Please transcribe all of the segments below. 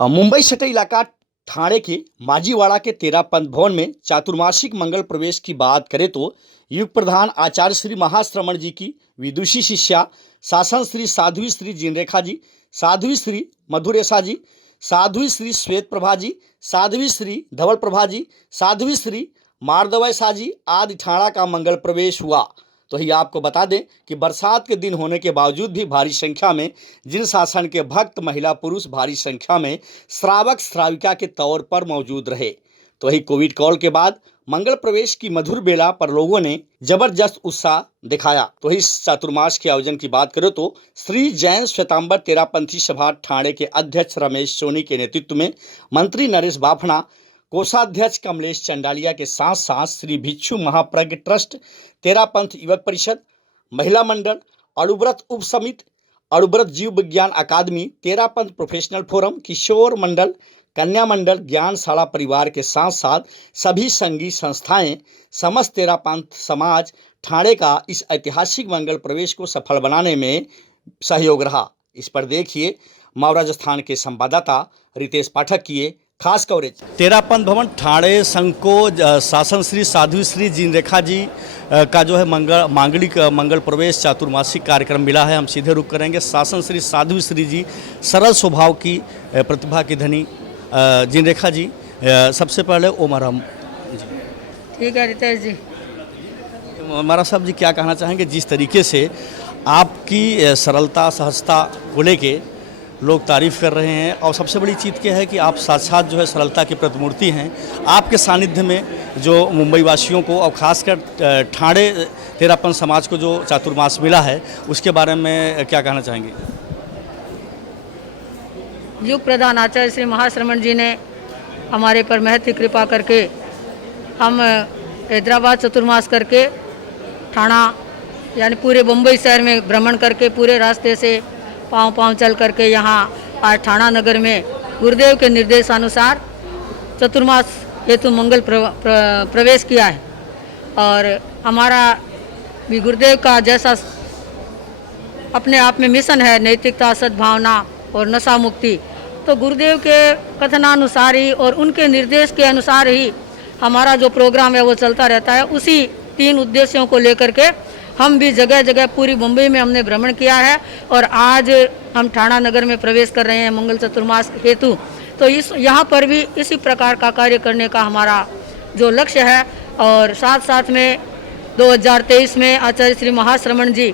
मुंबई सटे इलाका ठाणे के माझीवाड़ा के तेरापंथ भवन में चातुर्मासिक मंगल प्रवेश की बात करें तो युग प्रधान आचार्य श्री महाश्रमण जी की विदुषी शिष्या शासन श्री साध्वी श्री जिनरेखा जी, साध्वी श्री मधुरेशा जी, साध्वी श्री श्वेत प्रभा जी, साध्वी श्री धवल प्रभा जी, साध्वी श्री मार्दवय साजी आदि ठाणा का मंगल प्रवेश हुआ। तो ही आपको बता दें कि बरसात के दिन होने के बावजूद भी भारी संख्या में जिन शासन के भक्त महिला पुरुष भारी संख्या में श्रावक श्राविका के तौर पर मौजूद रहे। तो ही कोविड कॉल के बाद मंगल प्रवेश की मधुर बेला पर लोगों ने जबरदस्त उत्साह दिखाया। तो इस चातुर्मास के आयोजन की बात करें तो श्री जैन श्वेतांबर तेरापंथी सभा ठाणे के अध्यक्ष रमेश सोनी के नेतृत्व में मंत्री नरेश बाफना, कोषाध्यक्ष कमलेश चंडालिया के साथ साथ श्री भिक्षु महाप्रज्ञ ट्रस्ट, तेरापंथ युवक परिषद, महिला मंडल, अड़ुव्रत उप समिति, अड़ुव्रत जीव विज्ञान अकादमी, तेरापंथ प्रोफेशनल फोरम, किशोर मंडल, कन्या मंडल, ज्ञानशाला परिवार के साथ साथ सभी संघीय संस्थाएं, समस्त तेरापंथ समाज ठाणे का इस ऐतिहासिक मंगल प्रवेश को सफल बनाने में सहयोग रहा। इस पर देखिए माव राजस्थान के संवाददाता रितेश पाठक की ये खास कवरेज। तेरापंथ भवन ठाणे संघ को शासन श्री साध्वी श्री जिनरेखा जी का जो है मांगलिक मंगल प्रवेश चातुर्मासिक कार्यक्रम मिला है। हम सीधे रुख करेंगे शासन श्री साध्वी श्री जी, सरल स्वभाव की प्रतिभा की धनी जिनरेखा जी, सबसे पहले ओमरम जी। ठीक है रितेश जी। हमारा साहब जी क्या कहना चाहेंगे जिस तरीके से आपकी सरलता सहजता को लेके लोग तारीफ़ कर रहे हैं, और सबसे बड़ी चीज़ क्या है कि आप साक्षात जो है सरलता की प्रतिमूर्ति हैं। आपके सानिध्य में जो मुंबई वासियों को और ख़ासकर ठाणे तेरापंथ समाज को जो चातुर्मास मिला है उसके बारे में क्या कहना चाहेंगे? युग प्रधान आचार्य श्री महाश्रमण जी ने हमारे पर महती कृपा करके हम हैदराबाद चतुर्मास करके ठाणा यानी पूरे मुंबई शहर में भ्रमण करके पूरे रास्ते से पाँव चल करके यहाँ आज ठाणा नगर में गुरुदेव के निर्देशानुसार चतुर्मास हेतु मंगल प्रवेश किया है। और हमारा भी गुरुदेव का जैसा अपने आप में मिशन है नैतिकता, सद्भावना और नशा मुक्ति, तो गुरुदेव के कथनानुसार ही और उनके निर्देश के अनुसार ही हमारा जो प्रोग्राम है वो चलता रहता है। उसी 3 उद्देश्यों को लेकर के हम भी जगह जगह पूरी मुंबई में हमने भ्रमण किया है और आज हम ठाणा नगर में प्रवेश कर रहे हैं मंगल चतुर्मास हेतु। तो इस यहाँ पर भी इसी प्रकार का कार्य करने का हमारा जो लक्ष्य है। और साथ साथ में 2023 में आचार्य श्री महाश्रमण जी,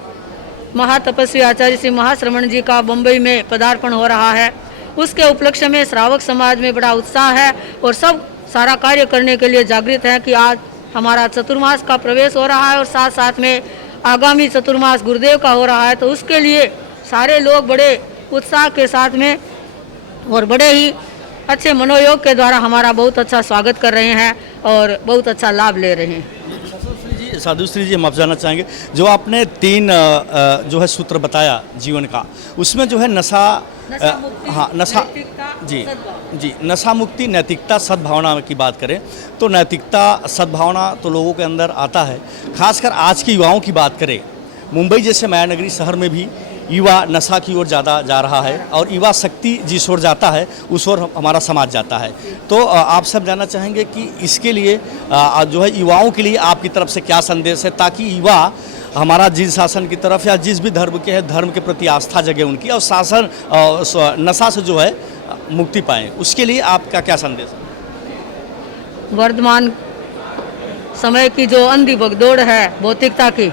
महातपस्वी आचार्य श्री महाश्रमण जी का मुंबई में पदार्पण हो रहा है। उसके उपलक्ष्य में श्रावक समाज में बड़ा उत्साह है और सब सारा कार्य करने के लिए जागृत है कि आज हमारा चतुर्मास का प्रवेश हो रहा है और साथ साथ में आगामी चतुर्मास गुरुदेव का हो रहा है। तो उसके लिए सारे लोग बड़े उत्साह के साथ में और बड़े ही अच्छे मनोयोग के द्वारा हमारा बहुत अच्छा स्वागत कर रहे हैं और बहुत अच्छा लाभ ले रहे हैं। साधु श्री जी, हम आप जानना चाहेंगे जो आपने 3 जो है सूत्र बताया जीवन का, उसमें जो है नशा नशा मुक्ति, नैतिकता, सद्भावना की बात करें तो नैतिकता सद्भावना तो लोगों के अंदर आता है। खासकर आज के युवाओं की बात करें, मुंबई जैसे मायानगरी शहर में भी युवा नशा की ओर ज़्यादा जा रहा है और युवा शक्ति जिस ओर जाता है उस ओर हमारा समाज जाता है। तो आप सब जानना चाहेंगे कि इसके लिए जो है युवाओं के लिए आपकी तरफ से क्या संदेश है ताकि युवा हमारा जिस शासन की तरफ या जिस भी धर्म के है धर्म के प्रति आस्था जगे उनकी और शासन नशा से जो है मुक्ति पाए, उसके लिए आपका क्या संदेश है? वर्तमान समय की जो अंधी भगदौड़ है भौतिकता की,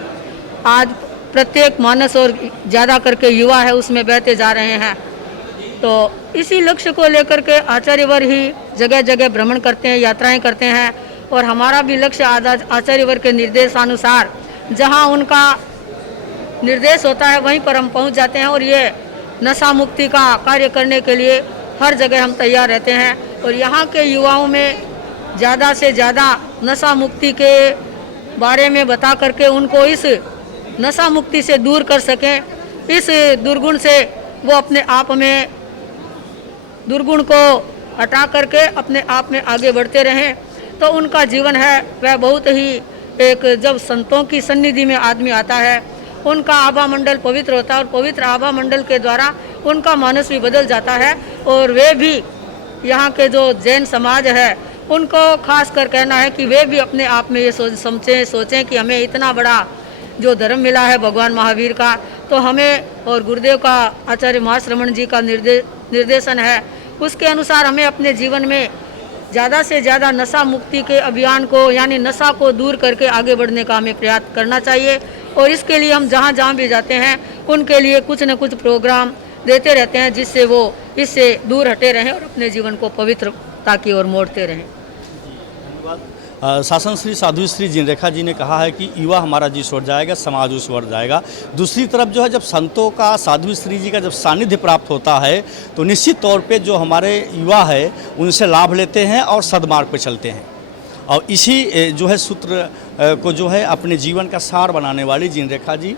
आज प्रत्येक मानस और ज़्यादा करके युवा है उसमें बहते जा रहे हैं। तो इसी लक्ष्य को लेकर के आचार्यवर ही जगह जगह भ्रमण करते हैं, यात्राएं करते हैं और हमारा भी लक्ष्य आचार्यवर के निर्देशानुसार जहां उनका निर्देश होता है वहीं पर हम पहुंच जाते हैं और ये नशा मुक्ति का कार्य करने के लिए हर जगह हम तैयार रहते हैं। और यहाँ के युवाओं में ज़्यादा से ज़्यादा नशा मुक्ति के बारे में बता करके उनको इस नशा मुक्ति से दूर कर सकें, इस दुर्गुण से वो अपने आप में दुर्गुण को हटा करके अपने आप में आगे बढ़ते रहें। तो उनका जीवन है वह बहुत ही एक, जब संतों की सन्निधि में आदमी आता है उनका आभा मंडल पवित्र होता है और पवित्र आभा मंडल के द्वारा उनका मानस भी बदल जाता है और वे भी यहाँ के जो जैन समाज है उनको खास कर कहना है कि वे भी अपने आप में ये सोचें कि हमें इतना बड़ा जो धर्म मिला है भगवान महावीर का, तो हमें और गुरुदेव का आचार्य महाश्रमण जी का निर्देशन है, उसके अनुसार हमें अपने जीवन में ज़्यादा से ज़्यादा नशा मुक्ति के अभियान को यानी नशा को दूर करके आगे बढ़ने का हमें प्रयास करना चाहिए। और इसके लिए हम जहाँ जहाँ भी जाते हैं उनके लिए कुछ न कुछ प्रोग्राम देते रहते हैं जिससे वो इससे दूर हटे रहें और अपने जीवन को पवित्रता की ओर मोड़ते रहें। शासन श्री साध्वी श्री जिनरेखा जी ने कहा है कि युवा हमारा जिस ओर जाएगा समाज उस ओर जाएगा। दूसरी तरफ जो है जब संतों का साध्वी श्री जी का जब सानिध्य प्राप्त होता है तो निश्चित तौर पे जो हमारे युवा है उनसे लाभ लेते हैं और सद्मार्ग पे चलते हैं। और इसी जो है सूत्र को जो है अपने जीवन का सार बनाने वाली जिनरेखा जी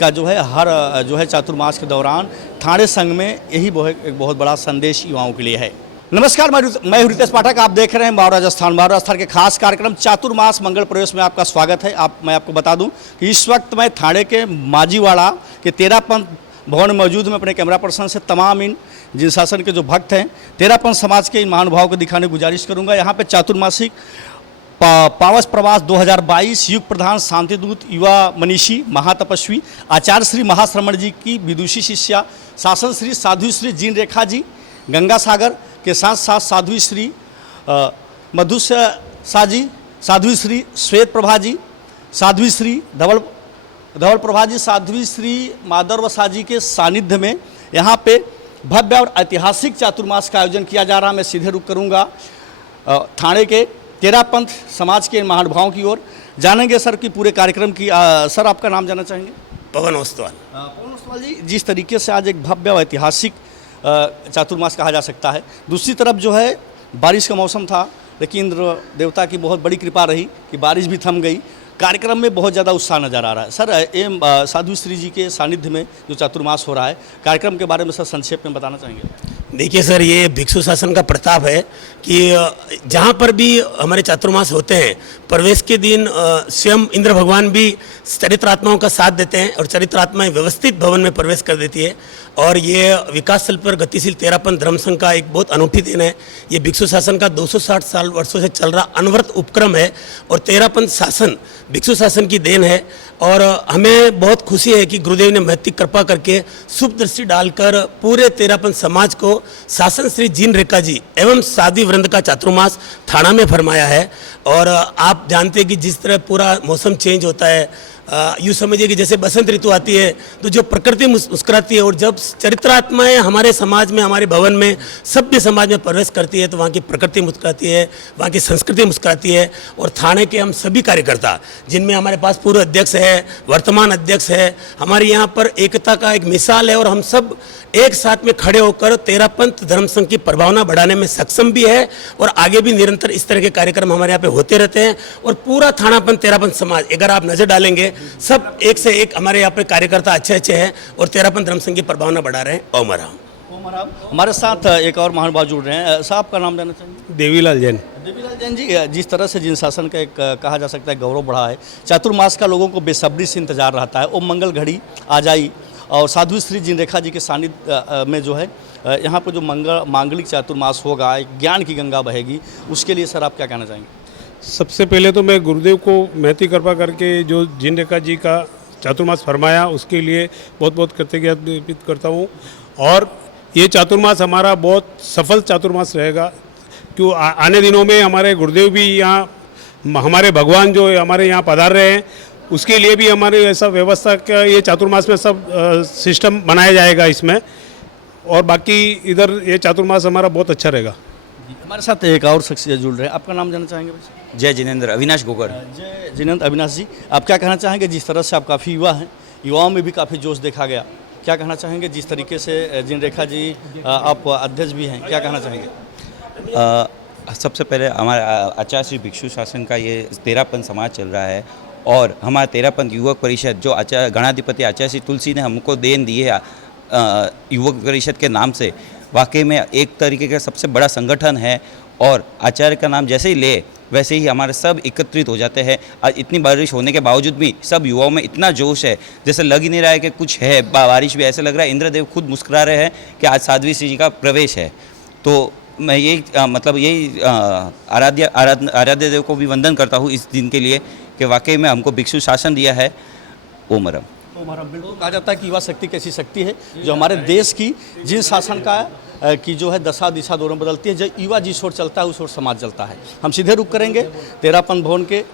का जो है हर जो है चातुर्मास के दौरान ठाणे संघ में यही एक बहुत बड़ा संदेश युवाओं के लिए है। नमस्कार, मैं रितेश पाठक, आप देख रहे हैं माव राजस्थान के खास कार्यक्रम चातुर्मास मंगल प्रवेश में आपका स्वागत है। मैं आपको बता दूं कि इस वक्त मैं ठाणे के माजीवाड़ा के तेरापंथ भवन में मौजूद हूं। अपने कैमरा पर्सन से तमाम इन जिन शासन के जो भक्त हैं तेरापंथ समाज के इन महानुभावों को दिखाने की गुजारिश करूँगा। यहाँ पर चातुर्मासिक पावस प्रवास 2022 युग प्रधान शांतिदूत युवा मनीषी महातपस्वी आचार्य श्री महाश्रमण जी की विदुषी शिष्या शासन श्री साध्वी श्री जिनरेखा जी गंगा सागर के साथ साथ साध्वी श्री मधुस्य शाह जी, साध्वी श्री श्वेत प्रभा जी, साध्वी श्री धवल प्रभा जी, साध्वी श्री माधव शाह जी के सानिध्य में यहाँ पे भव्य और ऐतिहासिक चातुर्मास का आयोजन किया जा रहा है। मैं सीधे रुख करूँगा ठाणे के तेरापंथ समाज के महानुभावों की ओर। जानेंगे सर की पूरे कार्यक्रम की। सर आपका नाम जानना चाहेंगे? पवन ओस्तवाल। पवन ओस्तवाल जी, जिस तरीके से आज एक भव्य और ऐतिहासिक चातुर्मास कहा जा सकता है, दूसरी तरफ जो है बारिश का मौसम था लेकिन इंद्र देवता की बहुत बड़ी कृपा रही कि बारिश भी थम गई। कार्यक्रम में बहुत ज़्यादा उत्साह नज़र आ रहा है। सर साध्वी श्री जी के सानिध्य में जो चातुर्मास हो रहा है, कार्यक्रम के बारे में सर संक्षेप में बताना चाहेंगे? देखिए सर, ये भिक्षु शासन का प्रताप है कि जहाँ पर भी हमारे चातुर्मास होते हैं प्रवेश के दिन स्वयं इंद्र भगवान भी चरित्रात्माओं का साथ देते हैं और चरित्रात्माएं व्यवस्थित भवन में प्रवेश कर देती है। और ये विकास स्थल पर गतिशील तेरापंथ धर्म संघ का एक बहुत अनूठी दिन है। ये भिक्षु शासन का 260 वर्षों से चल रहा अनवरत उपक्रम है और तेरापंथ शासन भिक्षु शासन की देन है। और हमें बहुत खुशी है कि गुरुदेव ने महती कृपा करके शुभ दृष्टि डालकर पूरे तेरापंथ समाज को शासन श्री जिनरेखा जी एवं साध्वी वृंद का चातुर्मास ठाणा में फरमाया है। और आप जानते हैं कि जिस तरह पूरा मौसम चेंज होता है, यूँ समझिए कि जैसे बसंत ऋतु आती है तो जो प्रकृति मुस्कुराती है और जब चरित्रात्माएं हमारे समाज में, हमारे भवन में, सभ्य समाज में प्रवेश करती है तो वहाँ की प्रकृति मुस्कुराती है, वहाँ की संस्कृति मुस्कुराती है। और थाने के हम सभी कार्यकर्ता, जिनमें हमारे पास पूर्व अध्यक्ष है, वर्तमान अध्यक्ष है, हमारे यहाँ पर एकता का एक मिसाल है और हम सब एक साथ में खड़े होकर तेरापंथ धर्म संघ की प्रभावना बढ़ाने में सक्षम भी है। और आगे भी निरंतर इस तरह के कार्यक्रम हमारे यहाँ पे होते रहते हैं। और पूरा थानापंथ तेरापंथ समाज, अगर आप नजर डालेंगे, सब एक से एक हमारे यहाँ पे कार्यकर्ता अच्छे हैं और तेरापंथ धर्म संघ की प्रभावना बढ़ा रहे हैं। ओम राम। हमारे साथ एक और महानुभाव जुड़ रहे हैं। साहब का नाम जानना चाहेंगे? देवीलाल जैन। देवीलाल जैन जी, जिस तरह से जिन शासन का एक कहा जा सकता है गौरव बढ़ा है, चातुर्मास का लोगों को बेसब्री से इंतजार रहता है। वो मंगल घड़ी आ जाई और साध्वी श्री जिनरेखा जी के सानिध्य में जो है यहाँ पर जो मांगलिक चातुर्मास होगा, एक ज्ञान की गंगा बहेगी, उसके लिए सर आप क्या कहना चाहेंगे? सबसे पहले तो मैं गुरुदेव को महती कृपा करके जो जिनरेखा जी का चातुर्मास फरमाया उसके लिए बहुत बहुत कृतज्ञता अर्पित करता हूँ। और ये चातुर्मास हमारा बहुत सफल चातुर्मास रहेगा, क्यों आने दिनों में हमारे गुरुदेव भी यहाँ, हमारे भगवान जो हमारे यहाँ पधार रहे हैं, उसके लिए भी हमारे ऐसा व्यवस्था का ये चातुर्मास में सब सिस्टम बनाया जाएगा इसमें। और बाकी इधर ये चातुर्मास हमारा बहुत अच्छा रहेगा। हमारे साथ एक और शख्सियत जुड़ रहे हैं, आपका नाम जानना चाहेंगे? जय जिनेंद्र, अविनाश गोगर। जय जिनेंद्र, अविनाश जी, आप क्या कहना चाहेंगे? जिस तरह से आप काफ़ी युवा हैं, युवाओं में भी काफ़ी जोश देखा गया, क्या कहना चाहेंगे? जिस तरीके से जिनरेखा जी आप अध्यक्ष भी हैं, क्या कहना चाहेंगे? सबसे पहले हमारा आचार्य श्री भिक्षु शासन का ये तेरापंथ समाज चल रहा है और हमारा तेरापंथ युवक परिषद जो आचार्य गणाधिपति आचार्य श्री तुलसी ने हमको देन दी है युवक परिषद के नाम से, वाकई में एक तरीके का सबसे बड़ा संगठन है। और आचार्य का नाम जैसे ही ले वैसे ही हमारे सब एकत्रित हो जाते हैं। आज इतनी बारिश होने के बावजूद भी सब युवाओं में इतना जोश है, जैसे लग ही नहीं रहा है कि कुछ है। बारिश भी ऐसे लग रहा है इंद्रदेव खुद मुस्कुरा रहे हैं कि आज साध्वी श्री जी का प्रवेश है। तो मैं यही मतलब यही आराध्य देव को भी वंदन करता हूँ इस दिन के लिए कि वाकई में हमको भिक्षु शासन दिया है। ओमरम। बिल्कुल कहा जाता है कि युवा शक्ति कैसी शक्ति है जो हमारे देश की जिन शासन का की जो है दशा दिशा दोनों बदलती है। जब युवा जिस ओर चलता है उस ओर समाज चलता है। हम सीधे रुक करेंगे तेरापंथ भवन के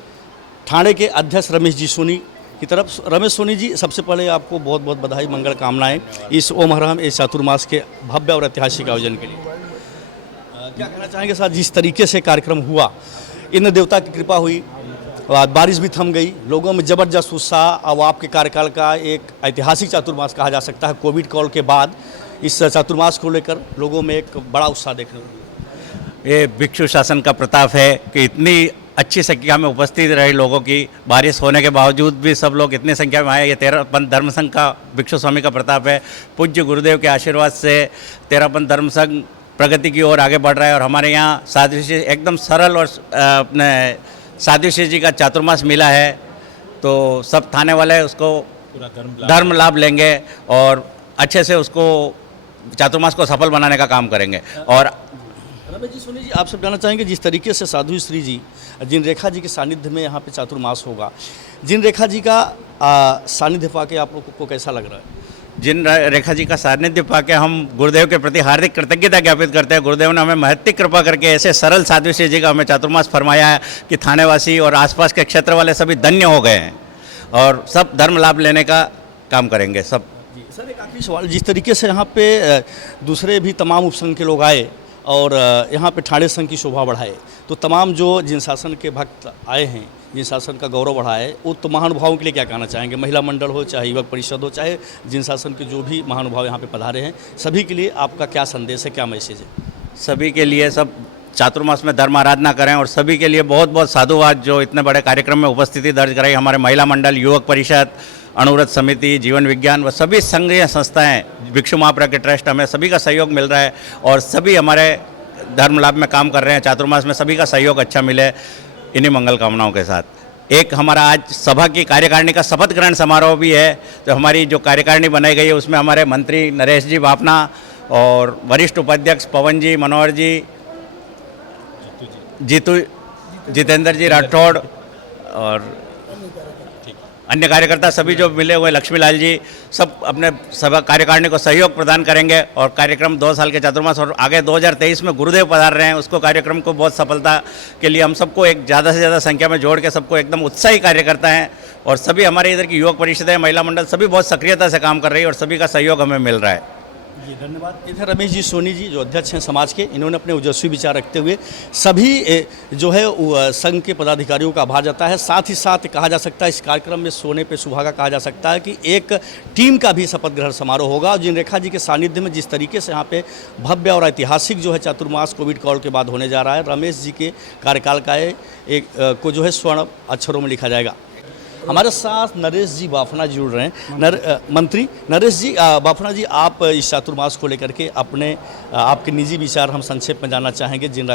ठाणे के अध्यक्ष रमेश जी सोनी की तरफ। रमेश सोनी जी, सबसे पहले आपको बहुत बहुत बधाई, मंगल कामनाएं इस ओम हरम इस चातुर्मास के भव्य और ऐतिहासिक आयोजन के लिए। क्या कहना चाहेंगे सर, जिस तरीके से कार्यक्रम हुआ, इंद्र देवता की कृपा हुई, बारिश भी थम गई, लोगों में ज़बरदस्त उत्साह, अब आपके कार्यकाल का एक ऐतिहासिक चातुर्मास कहा जा सकता है। कोविड काल के बाद इस चातुर्मास को लेकर लोगों में एक बड़ा उत्साह देखने को मिला। ये भिक्षु शासन का प्रताप है कि इतनी अच्छी संख्या में उपस्थित रही लोगों की, बारिश होने के बावजूद भी सब लोग इतनी संख्या में आए। ये तेरापंथ धर्म संघ का भिक्षु स्वामी का प्रताप है। पूज्य गुरुदेव के आशीर्वाद से तेरापंथ धर्म संघ प्रगति की ओर आगे बढ़ रहा है और हमारे यहाँ साधु श्री एकदम सरल और अपने साधु श्री जी का चातुर्मास मिला है, तो सब थाने वाले उसको धर्म लाभ लेंगे और अच्छे से उसको चातुर्मास को सफल बनाने का काम करेंगे। और रमेश जी, सोनी जी, आप सब जानना चाहेंगे जिस तरीके से साधु श्री जी जिन रेखा जी के सानिध्य में यहाँ पे चातुर्मास होगा, जिन रेखा जी का सानिध्य पाके आप लोगों को कैसा लग रहा है? जिन रेखा जी का सानिध्य पाके हम गुरुदेव के प्रति हार्दिक कृतज्ञता ज्ञापित करते हैं। गुरुदेव ने हमें महत्व कृपा करके ऐसे सरल साधु श्री जी का हमें चातुर्मास फरमाया है कि थानेवासी और आसपास के क्षेत्र वाले सभी धन्य हो गए हैं और सब धर्म लाभ लेने का काम करेंगे सब। सर, एक आखिरी सवाल, जिस तरीके से यहाँ पे दूसरे भी तमाम उपसंघ के लोग आए और यहाँ पे ठाणे संघ की शोभा बढ़ाए, तो तमाम जो जिन शासन के भक्त आए हैं, जिन शासन का गौरव बढ़ाए, वो तो महानुभावों के लिए क्या कहना चाहेंगे? महिला मंडल हो, चाहे युवक परिषद हो, चाहे जिन शासन के जो भी महानुभाव यहाँ पे पधारे हैं, सभी के लिए आपका क्या संदेश है, क्या मैसेज है? सभी के लिए सब चातुर्मास में धर्म आराधना करें और सभी के लिए बहुत बहुत साधुवाद जो इतने बड़े कार्यक्रम में उपस्थिति दर्ज कराई। हमारे महिला मंडल, युवक परिषद, अणुव्रत समिति, जीवन विज्ञान व सभी संघीय संस्थाएं, भिक्षु महाप्रज्ञ के ट्रस्ट, हमें सभी का सहयोग मिल रहा है और सभी हमारे धर्म लाभ में काम कर रहे हैं। चातुर्मास में सभी का सहयोग अच्छा मिले, इन्हीं मंगल कामनाओं के साथ। एक हमारा आज सभा की कार्यकारिणी का शपथ ग्रहण समारोह भी है। तो हमारी जो कार्यकारिणी बनाई गई है उसमें हमारे मंत्री नरेश जी बाफना और वरिष्ठ उपाध्यक्ष पवन जी, मनोहर जी, जितेंद्र जी राठौड़ और अन्य कार्यकर्ता सभी जो मिले हुए, लक्ष्मीलाल जी, सब अपने सभा कार्यकारिणी को सहयोग प्रदान करेंगे और कार्यक्रम 2 साल के चातुर्मास और आगे 2023 में गुरुदेव पधार रहे हैं, उसको कार्यक्रम को बहुत सफलता के लिए हम सबको एक ज़्यादा से ज़्यादा संख्या में जोड़ के सबको एकदम उत्साही कार्यकर्ता हैं और सभी हमारे इधर की युवक परिषदें, महिला मंडल सभी बहुत सक्रियता से काम कर रही है और सभी का सहयोग हमें मिल रहा है। जी, धन्यवाद। इधर रमेश जी सोनी जी जो अध्यक्ष हैं समाज के, इन्होंने अपने ओजस्वी विचार रखते हुए सभी जो है संघ के पदाधिकारियों का आभार जताया है। साथ ही साथ कहा जा सकता है इस कार्यक्रम में सोने पे सुहागा कहा जा सकता है कि एक टीम का भी शपथ ग्रहण समारोह होगा और जिन रेखा जी के सानिध्य में जिस तरीके से यहाँ पे भव्य और ऐतिहासिक जो है चातुर्मास कोविड काल के बाद होने जा रहा है, रमेश जी के कार्यकाल का एक को जो है स्वर्ण अक्षरों में लिखा जाएगा। हमारे साथ नरेश जी बाफना जुड़ रहे हैं। मंत्री नरेश जी बाफना जी, आप इस चातुर्मास को लेकर के आपके निजी विचार हम संक्षेप में जानना चाहेंगे। जिन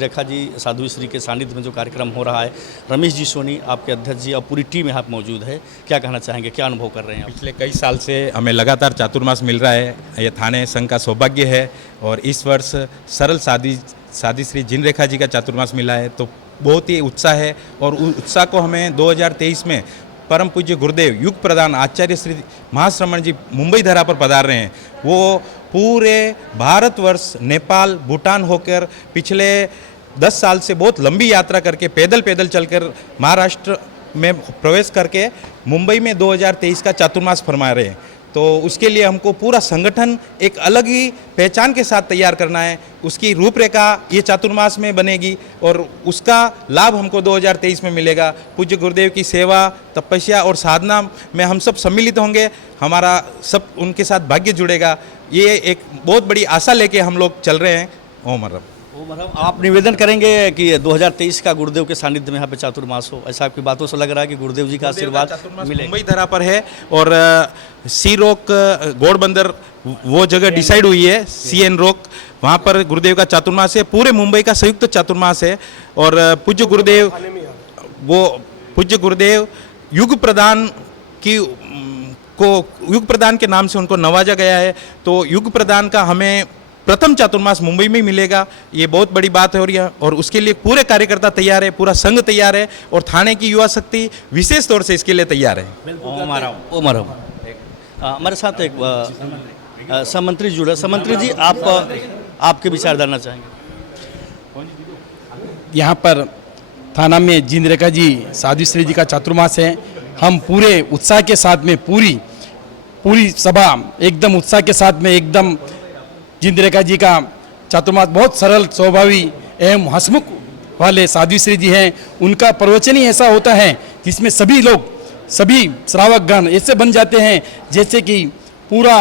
रेखा जी साधु श्री के सानिध्य में जो कार्यक्रम हो रहा है, रमेश जी सोनी आपके अध्यक्ष जी और पूरी टीम यहाँ पर मौजूद है, क्या कहना चाहेंगे, क्या अनुभव कर रहे हैं? पिछले कई साल से हमें लगातार चातुर्मास मिल रहा है, ये थाने संघ का सौभाग्य है और इस वर्ष सरल साधु श्री जिन रेखा जी का चातुर्मास मिला है तो बहुत ही उत्साह है और उस उत्साह को हमें 2023 में परम पूज्य गुरुदेव युग प्रधान आचार्य श्री महाश्रमण जी मुंबई धरा पर पधार रहे हैं। वो पूरे भारतवर्ष, नेपाल, भूटान होकर पिछले 10 साल से बहुत लंबी यात्रा करके पैदल चलकर महाराष्ट्र में प्रवेश करके मुंबई में 2023 का चातुर्मास फरमा रहे हैं। तो उसके लिए हमको पूरा संगठन एक अलग ही पहचान के साथ तैयार करना है। उसकी रूपरेखा ये चातुर्मास में बनेगी और उसका लाभ हमको 2023 में मिलेगा। पूज्य गुरुदेव की सेवा, तपस्या और साधना में हम सब सम्मिलित होंगे, हमारा सब उनके साथ भाग्य जुड़ेगा। ये एक बहुत बड़ी आशा लेके हम लोग चल रहे हैं। ओम हरम। आप निवेदन करेंगे कि 2023 का गुरुदेव के सानिध्य में यहाँ पे चातुर्मास हो, ऐसा आपकी बातों से लग रहा है कि गुरुदेव जी का आशीर्वाद मिलेगा। मुंबई धरा पर है और सी रोक घोड़बंदर वो जगह डिसाइड हुई है, CN रोक, वहाँ पर गुरुदेव का चातुर्मास है। पूरे मुंबई का संयुक्त चातुर्मास है और पूज्य गुरुदेव युग प्रदान के नाम से उनको नवाजा गया है। तो युग प्रदान का हमें प्रथम चातुर्मास मुंबई में ही मिलेगा, ये बहुत बड़ी बात हो रही है और उसके लिए पूरे कार्यकर्ता तैयार है, पूरा संघ तैयार है और थाने की युवा शक्ति विशेष तौर से इसके लिए तैयार है। ओमर हमारे साथ एक समंत्री जुड़ा। समंत्री जी, आपके विचार डालना चाहेंगे? यहाँ पर थाना में जिनरेखा जी साध्वी श्री जी का चातुर्मास है। हम पूरे उत्साह के साथ में पूरी सभा एकदम उत्साह के साथ में एकदम जिनरेखा जी का चातुर्मास बहुत सरल स्वभावी एवं हंसमुख वाले साध्वी श्री जी हैं। उनका प्रवचन ही ऐसा होता है जिसमें सभी लोग, सभी श्रावकगण ऐसे बन जाते हैं जैसे कि पूरा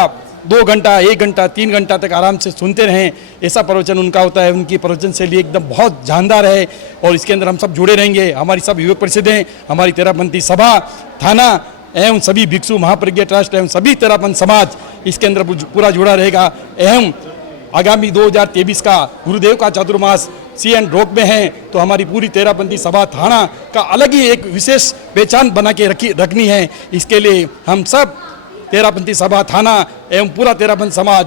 2 घंटा, 1 घंटा, 3 घंटा तक आराम से सुनते रहें, ऐसा प्रवचन उनका होता है। उनकी प्रवचन शैली एकदम बहुत जानदार है और इसके अंदर हम सब जुड़े रहेंगे। हमारी सब युवक परिषदें, हमारी तेरापंथी सभा, थाना एवं सभी भिक्षु महाप्रज्ञा ट्रस्ट एवं सभी तेरापंथ समाज इसके अंदर पूरा जुड़ा रहेगा। एवं आगामी 2023 का गुरुदेव का चातुर्मास CN रोक में है तो हमारी पूरी तेरापंथी सभा थाना का अलग ही एक विशेष पहचान बना के रखनी है। इसके लिए हम सब तेरापंथी सभा, थाना एवं पूरा तेरापंथ समाज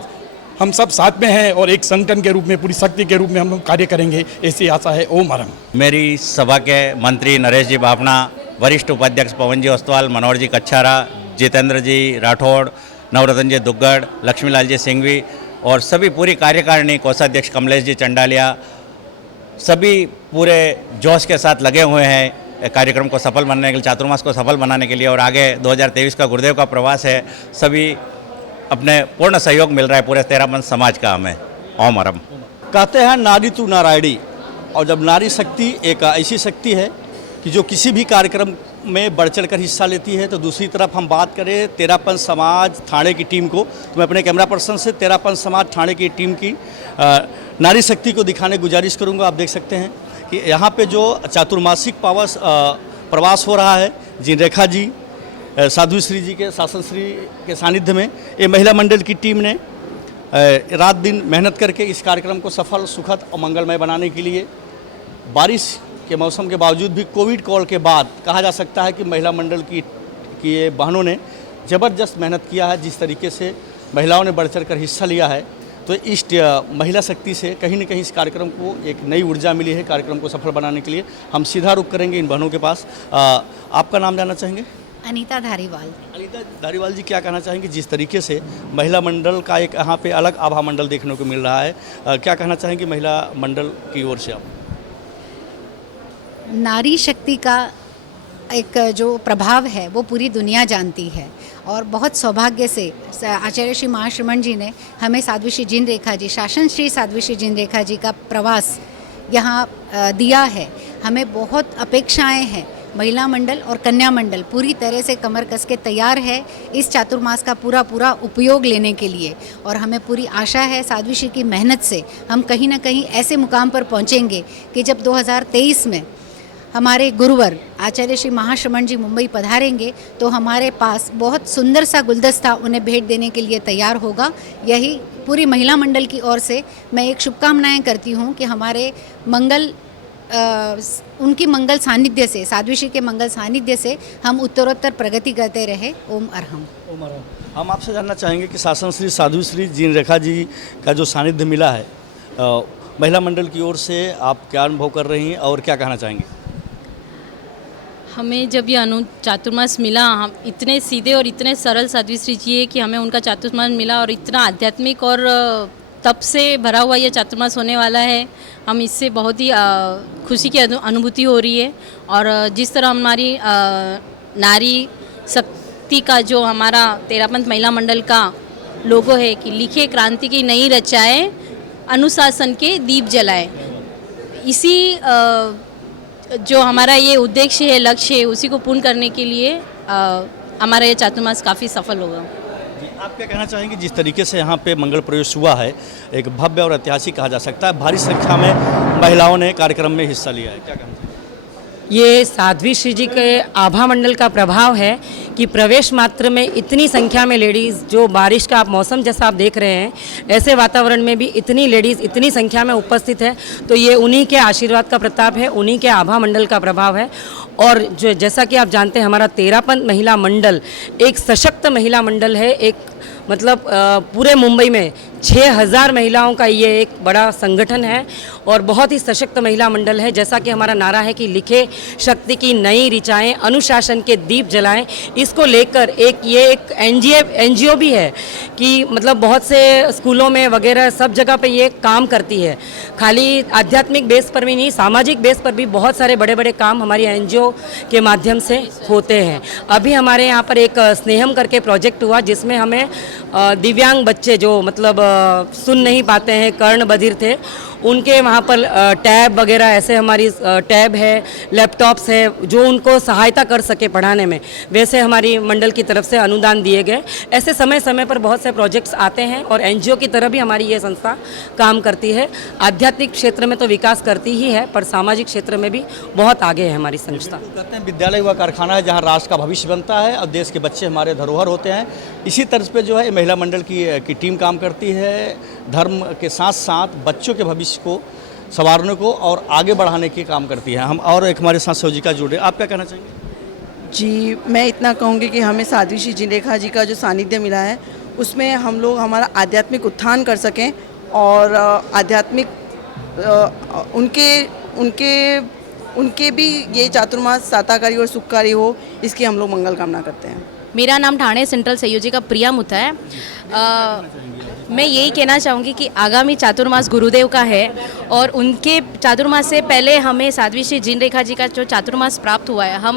हम सब साथ में हैं और एक संगठन के रूप में, पूरी शक्ति के रूप में हम लोग कार्य करेंगे, ऐसी आशा है। ओम हरम। मेरी सभा के मंत्री नरेश जी बापना, वरिष्ठ उपाध्यक्ष पवन जी ओस्तवाल, मनोहर जी कच्छारा, जितेंद्र जी राठौड़, नवरत्न जी दुग्गड़, लक्ष्मीलाल जी सिंघवी और सभी पूरी कार्यकारिणी, कोषाध्यक्ष कमलेश जी चंडालिया, सभी पूरे जोश के साथ लगे हुए हैं कार्यक्रम को सफल बनाने के लिए, चातुर्मास को सफल बनाने के लिए। और आगे 2023 का गुरुदेव का प्रवास है, सभी अपने पूर्ण सहयोग मिल रहा है पूरे तेरापंथ समाज का हमें। ओम हरम। कहते हैं नारी तू नारायणी, और जब नारी शक्ति एक ऐसी शक्ति है कि जो किसी भी कार्यक्रम में बढ़ चढ़ कर हिस्सा लेती है। तो दूसरी तरफ हम बात करें तेरापंथ समाज थाने की टीम को, तो मैं अपने कैमरा पर्सन से तेरापंथ समाज थाने की टीम की नारी शक्ति को दिखाने की गुजारिश करूंगा। आप देख सकते हैं कि यहाँ पे जो चातुर्मासिक प्रवास हो रहा है, जिनरेखा जी साध्वी श्री जी के शासन श्री के सानिध्य में, ये महिला मंडल की टीम ने रात दिन मेहनत करके इस कार्यक्रम को सफल, सुखद और मंगलमय बनाने के लिए, बारिश के मौसम के बावजूद भी, कोविड कॉल के बाद कहा जा सकता है कि महिला मंडल की ये बहनों ने ज़बरदस्त मेहनत किया है। जिस तरीके से महिलाओं ने बढ़ चढ़ कर हिस्सा लिया है, तो इस महिला शक्ति से कहीं न कहीं इस कार्यक्रम को एक नई ऊर्जा मिली है कार्यक्रम को सफल बनाने के लिए। हम सीधा रुख करेंगे इन बहनों के पास। आपका नाम जानना चाहेंगे? अनीता धारीवाल। अनीता धारीवाल जी, क्या कहना चाहेंगे जिस तरीके से महिला मंडल का एक यहाँ पे अलग आभा मंडल देखने को मिल रहा है, क्या कहना चाहेंगे महिला मंडल की ओर से आप? नारी शक्ति का एक जो प्रभाव है वो पूरी दुनिया जानती है और बहुत सौभाग्य से आचार्य श्री महाश्रमण जी ने हमें साध्वी श्री जिनरेखा जी, शासन श्री साध्वी श्री जिनरेखा जी का प्रवास यहाँ दिया है। हमें बहुत अपेक्षाएं हैं। महिला मंडल और कन्या मंडल पूरी तरह से कमर कस के तैयार है इस चातुर्मास का पूरा उपयोग लेने के लिए और हमें पूरी आशा है साध्वी श्री की मेहनत से हम कहीं ना कहीं ऐसे मुकाम पर पहुँचेंगे कि जब 2023 में हमारे गुरुवर आचार्य श्री महाश्रमण जी मुंबई पधारेंगे तो हमारे पास बहुत सुंदर सा गुलदस्ता उन्हें भेंट देने के लिए तैयार होगा। यही पूरी महिला मंडल की ओर से मैं एक शुभकामनाएं करती हूं कि हमारे उनकी मंगल सानिध्य से, साध्वी श्री के मंगल सानिध्य से हम उत्तरोत्तर प्रगति करते रहे। ओम अरहम। ओम अरहम। हम आपसे जानना चाहेंगे कि शासन श्री साध्वी श्री जिनरेखा जी का जो सानिध्य मिला है महिला मंडल की ओर से, आप क्या अनुभव कर रही हैं और क्या कहना चाहेंगे? हमें जब ये चातुर्मास मिला, हम इतने सीधे और इतने सरल साध्वी श्री जी है कि हमें उनका चातुर्मास मिला और इतना आध्यात्मिक और तप से भरा हुआ ये चातुर्मास होने वाला है। हम इससे बहुत ही खुशी की अनुभूति हो रही है और जिस तरह हमारी नारी शक्ति का जो हमारा तेरापंथ महिला मंडल का लोगो है कि लिखे क्रांति की नई रचाए, अनुशासन के दीप जलाए, इसी जो हमारा ये उद्देश्य है, लक्ष्य है, उसी को पूर्ण करने के लिए हमारा ये चातुर्मास काफ़ी सफल होगा। आप क्या कहना चाहेंगे जिस तरीके से यहाँ पे मंगल प्रवेश हुआ है, एक भव्य और ऐतिहासिक कहा जा सकता है, भारी संख्या में महिलाओं ने कार्यक्रम में हिस्सा लिया है, क्या कहना चाहेंगे? ये साध्वी श्री जी के आभा मंडल का प्रभाव है कि प्रवेश मात्र में इतनी संख्या में लेडीज़, जो बारिश का आप मौसम जैसा आप देख रहे हैं, ऐसे वातावरण में भी इतनी लेडीज़ इतनी संख्या में उपस्थित है, तो ये उन्हीं के आशीर्वाद का प्रताप है, उन्हीं के आभा मंडल का प्रभाव है। और जो जैसा कि आप जानते हैं, हमारा तेरापंथ महिला मंडल एक सशक्त महिला मंडल है। एक मतलब पूरे मुंबई में 6000 महिलाओं का ये एक बड़ा संगठन है और बहुत ही सशक्त महिला मंडल है। जैसा कि हमारा नारा है कि लिखे शक्ति की नई ऋचाएं, अनुशासन के दीप जलाएं, इसको लेकर ये एक एनजीओ भी है कि मतलब बहुत से स्कूलों में वगैरह सब जगह पे ये काम करती है। खाली आध्यात्मिक बेस पर भी नहीं, सामाजिक बेस पर भी बहुत सारे बड़े बड़े काम हमारी एनजीओ के माध्यम से होते हैं। अभी हमारे यहाँ पर एक स्नेहम करके प्रोजेक्ट हुआ जिसमें हमें दिव्यांग बच्चे जो मतलब सुन नहीं पाते हैं, कर्ण बधिर थे, उनके वहाँ पर टैब वगैरह ऐसे हमारी टैब है, लैपटॉप्स है जो उनको सहायता कर सके पढ़ाने में, वैसे हमारी मंडल की तरफ से अनुदान दिए गए। ऐसे समय समय पर बहुत से प्रोजेक्ट्स आते हैं और एनजीओ की तरह भी हमारी ये संस्था काम करती है। आध्यात्मिक क्षेत्र में तो विकास करती ही है पर सामाजिक क्षेत्र में भी बहुत आगे है हमारी संस्था। कहते हैं विद्यालय वह कारखाना है जहाँ राष्ट्र का भविष्य बनता है और देश के बच्चे हमारे धरोहर होते हैं। इसी तर्ज पे जो है महिला मंडल की टीम काम करती है, धर्म के साथ साथ बच्चों के भविष्य को संवारने को और आगे बढ़ाने की काम करती है। हम और एक हमारे साथ सौजिका जुड़े, आप क्या कहना चाहेंगे? जी, मैं इतना कहूँगी कि हमें साध्वी श्री जिनरेखा जी का जो सानिध्य मिला है उसमें हम लोग हमारा आध्यात्मिक उत्थान कर सकें और आध्यात्मिक उनके भी ये चातुर्मास साताकारी और सुखकारी हो, इसकी हम लोग मंगल कामना करते हैं। मेरा नाम ठाणे सेंट्रल संयोजिका प्रिया मुथा है। मैं यही कहना चाहूँगी कि आगामी चातुर्मास गुरुदेव का है और उनके चातुर्मास से पहले हमें साध्वी श्री जिनरेखा जी का जो चातुर्मास प्राप्त हुआ है, हम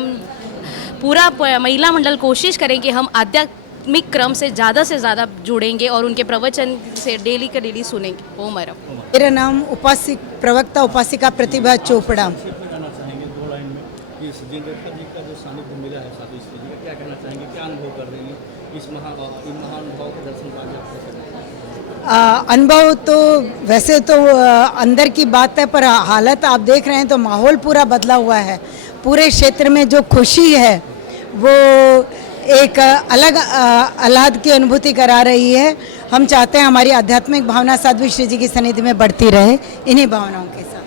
पूरा महिला मंडल कोशिश करें कि हम आध्यात्मिक क्रम से ज़्यादा जुड़ेंगे और उनके प्रवचन से डेली का डेली सुनेंगे। ओम हर। मेरा नाम प्रवक्ता उपासिका प्रतिभा चोपड़ा। जिनरेखा जी का जो सानिध्य मिला है साध्वी श्री जी का, क्या कहना चाहेंगे, क्या अनुभव कर रही हैं इस महानुभाव के दर्शन पाकर? अनुभव तो वैसे तो अंदर की बात है पर हालत आप देख रहे हैं तो माहौल पूरा बदला हुआ है। पूरे क्षेत्र में जो खुशी है वो एक अलग आह्लाद की अनुभूति करा रही है। हम चाहते हैं हमारी आध्यात्मिक भावना साध्वी श्री जी की सन्निधि में बढ़ती रहे, इन्हीं भावनाओं के साथ।